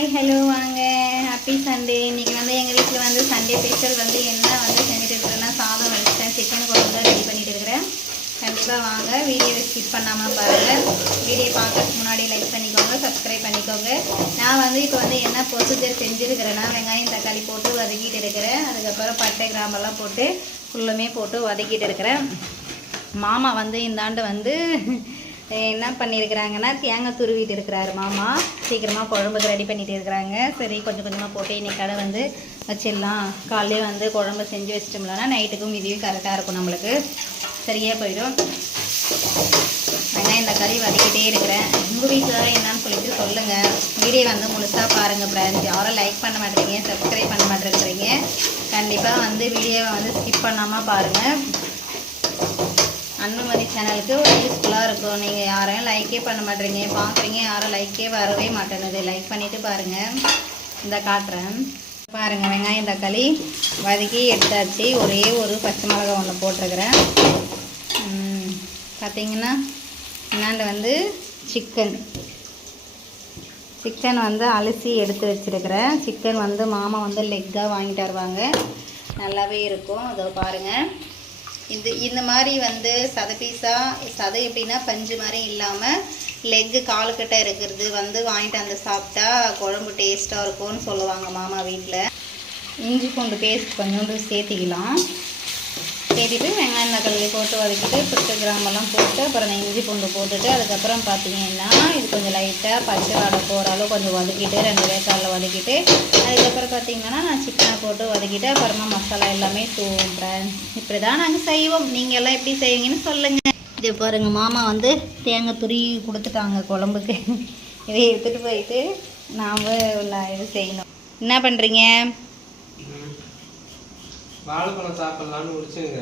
Hi hello வாங்க, happy Sunday. இன்றைக்கி வந்து எங்கள் வீட்டில் வந்து சண்டே ஸ்பெஷல் வந்து என்ன வந்து செஞ்சுட்டு இருக்கிறேன்னா, சாதம் வச்சுட்டேன், சிக்கன் குழம்பு தான் ரெடி பண்ணிட்டு இருக்கிறேன். கண்டிப்பாக வாங்க, வீடியோவை ஸ்கிப் பண்ணாமல் பாருங்கள். வீடியோ பார்க்கறதுக்கு முன்னாடி லைக் பண்ணிக்கோங்க, சப்ஸ்கிரைப் பண்ணிக்கோங்க. நான் வந்து இப்போ வந்து என்ன ப்ரொசீஜர் செஞ்சுருக்கிறேன்னா, வெங்காயம் தக்காளி போட்டு வதக்கிட்டு இருக்கிறேன். அதுக்கப்புறம் பட்டை கிராம்பெல்லாம் போட்டு ஃபுல்லுமே போட்டு வதக்கிட்டு இருக்கிறேன். மாமா வந்து இந்த ஆண்டு வந்து என்ன பண்ணியிருக்கிறாங்கன்னா, தேங்காய் துருவிட்டு இருக்கிறாரு மாமா. சீக்கிரமாக குழம்புக்கு ரெடி பண்ணிட்டு இருக்கிறாங்க. சரி, கொஞ்சம் கொஞ்சமாக போட்டு இன்றைக்கி கடை வந்து வச்சிடலாம். காலையிலே வந்து குழம்பு செஞ்சு வச்சிட்டோம்னா நைட்டுக்கும் இதுவும் கரெக்டாக இருக்கும், நம்மளுக்கு சரியாக போயிடும். வெங்காயம் தக்காளி வதக்கிட்டே இருக்கிறேன். உங்கள் வீட்டில் என்னன்னு சொல்லிட்டு சொல்லுங்கள். வீடியோ வந்து முழுசாக பாருங்கள் ஃப்ரெண்ட்ஸ். யாரும் லைக் பண்ண மாட்டேறீங்க, சப்ஸ்கிரைப் பண்ண மாட்டேங்கிறீங்க. கண்டிப்பாக வந்து வீடியோவை வந்து ஸ்கிப் பண்ணாமல் பாருங்கள். அன்புமதி சேனலுக்கு யூஸ்ஃபுல்லாக இருக்கும். நீங்கள் யாரையும் லைக்கே பண்ண மாட்டேறீங்க, பார்க்குறீங்க, யாரும் லைக்கே வரவே மாட்டேங்குது. லைக் பண்ணிவிட்டு பாருங்கள். இந்த காட்டுறேன் பாருங்கள். வெங்காயம் தக்காளி வதக்கி எடுத்தாச்சு. ஒரே ஒரு பச்சை மிளகாய் ஒன்று போட்டிருக்கிறேன். பார்த்தீங்கன்னா என்னாண்ட வந்து சிக்கன் வந்து அலசி எடுத்து வச்சுருக்கிறேன். சிக்கன் வந்து மாமா வந்து லெக்காக வாங்கிட்டு வருவாங்க, நல்லாவே இருக்கும். அதோ பாருங்கள். இந்த மாதிரி வந்து சதை எப்படின்னா பஞ்சு மாதிரி இல்லாமல் லெக்கு காலுக்கிட்ட இருக்கிறது வந்து வாங்கிட்டு வந்து சாப்பிட்டா குழம்பு டேஸ்ட்டாக இருக்கும்னு சொல்லுவாங்க மாமா வீட்டில். இஞ்சி பூண்டு பேஸ்ட் கொஞ்சோண்டு சேர்த்திக்கலாம். சேர்த்திட்டு வெங்காயம் தக்காளி போட்டு வதக்கிட்டு பட்டை கிராம்பெல்லாம் போட்டு அப்புறம் இஞ்சி பூண்டு போட்டுட்டு அதுக்கப்புறம் பார்த்தீங்கன்னா இது கொஞ்சம் லைட்டாக பச்சை வாடை போகிற அளவு கொஞ்சம் வதக்கிட்டு 2 வேக்காலில் வதக்கிட்டு அதுக்கப்புறம் பார்த்தீங்கன்னா நான் சிக்கனை போட்டு வதக்கிட்டு அப்புறமா மசாலா எல்லாமே தூவுறேன். இப்படி தான் நாங்கள் செய்வோம். நீங்கள் எல்லாம் எப்படி செய்வீங்கன்னு சொல்லுங்கள். இது பாருங்கள், மாமா வந்து தேங்காய் துருவி கொடுத்துட்டாங்க குழம்புக்கு. இதை எடுத்துகிட்டு போயிட்டு நாம் இது செய்யணும். என்ன பண்ணுறீங்க? வாழைப்பழம் சாப்பிடலான்னு முடிச்சுங்க.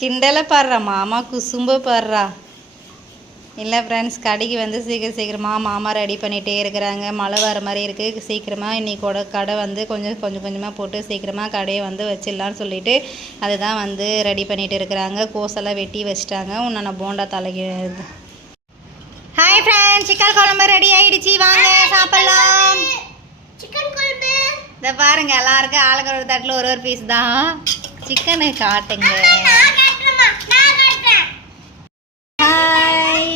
கிண்டலை பாடுறா மாமா, குசும்ப பாடுறா. இல்லை ஃப்ரெண்ட்ஸ், கடைக்கு வந்து சீக்கிரமாக மாமா ரெடி பண்ணிகிட்டே இருக்கிறாங்க. மழை வர மாதிரி இருக்குது. சீக்கிரமாக இன்றைக்கி கடை வந்து கொஞ்சம் கொஞ்சமாக போட்டு சீக்கிரமாக கடையை வந்து வச்சிடலான்னு சொல்லிட்டு அதுதான் வந்து ரெடி பண்ணிகிட்டு இருக்கிறாங்க. கோசெல்லாம் வெட்டி வச்சிட்டாங்க. உன்னை போண்டா தலைக்கு. ஹாய் ஃப்ரெண்ட்ஸ், சிக்கன் குழம்பு ரெடி ஆகிடுச்சு, வாங்க சாப்பிடலாம். சிக்கன் குழம்பு இதை பாருங்கள், எல்லாருக்கும் ஆளுக்கு ஒரு தட்டில் ஒரு பீஸ் தான். சிக்கனு காட்டுங்க. ஹாய்,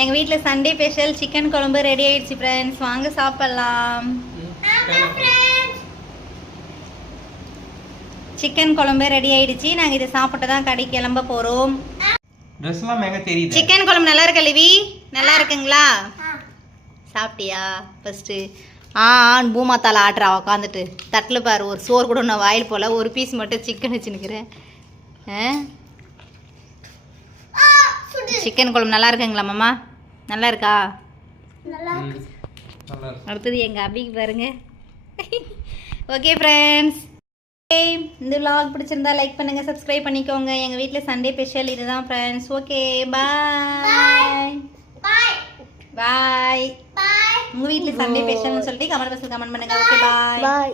எங்கள் வீட்டில் சண்டே ஸ்பெஷல் சிக்கன் குழம்பு ரெடி ஆயிடுச்சு ஃப்ரெண்ட்ஸ், வாங்க சாப்பிட்லாம். சிக்கன் குழம்பு ரெடி ஆயிடுச்சு. நாங்கள் இதை சாப்பிட்டு தான் கடைக்கு கிளம்ப போகிறோம். சிக்கன் குழம்பு நல்லா இருக்கா லிவி? நல்லா இருக்குங்களா? சாப்பிட்டியா? ஃபஸ்ட்டு பூமாத்தால் ஆட்டுறா உக்காந்துட்டு. தட்டில் பாரு, ஒரு சோறு கூட நான் வாயில் போல், ஒரு பீஸ் மட்டும் சிக்கன் வச்சுன்னுக்கிறேன். சிக்கன் குழம்பு நல்லா இருக்குங்களா மாமா? நல்லா இருக்கா? அடுத்தது எங்கள் அபிக்கு பாருங்க. ஓகே ஃப்ரெண்ட்ஸ், இந்த vlog பிடிச்சிருந்தா லைக் பண்ணுங்கள், சப்ஸ்கிரைப் பண்ணிக்கோங்க. எங்கள் வீட்டில் சண்டே ஸ்பெஷல் இதுதான் ஃப்ரெண்ட்ஸ். ஓகே, பாய் பாய். உங்கள் வீட்டில் சண்டே ஸ்பெஷல்னு சொல்லிட்டு கமெண்ட் பாக்ஸில் கமெண்ட் பண்ணுங்கள். ஓகே, பாய்.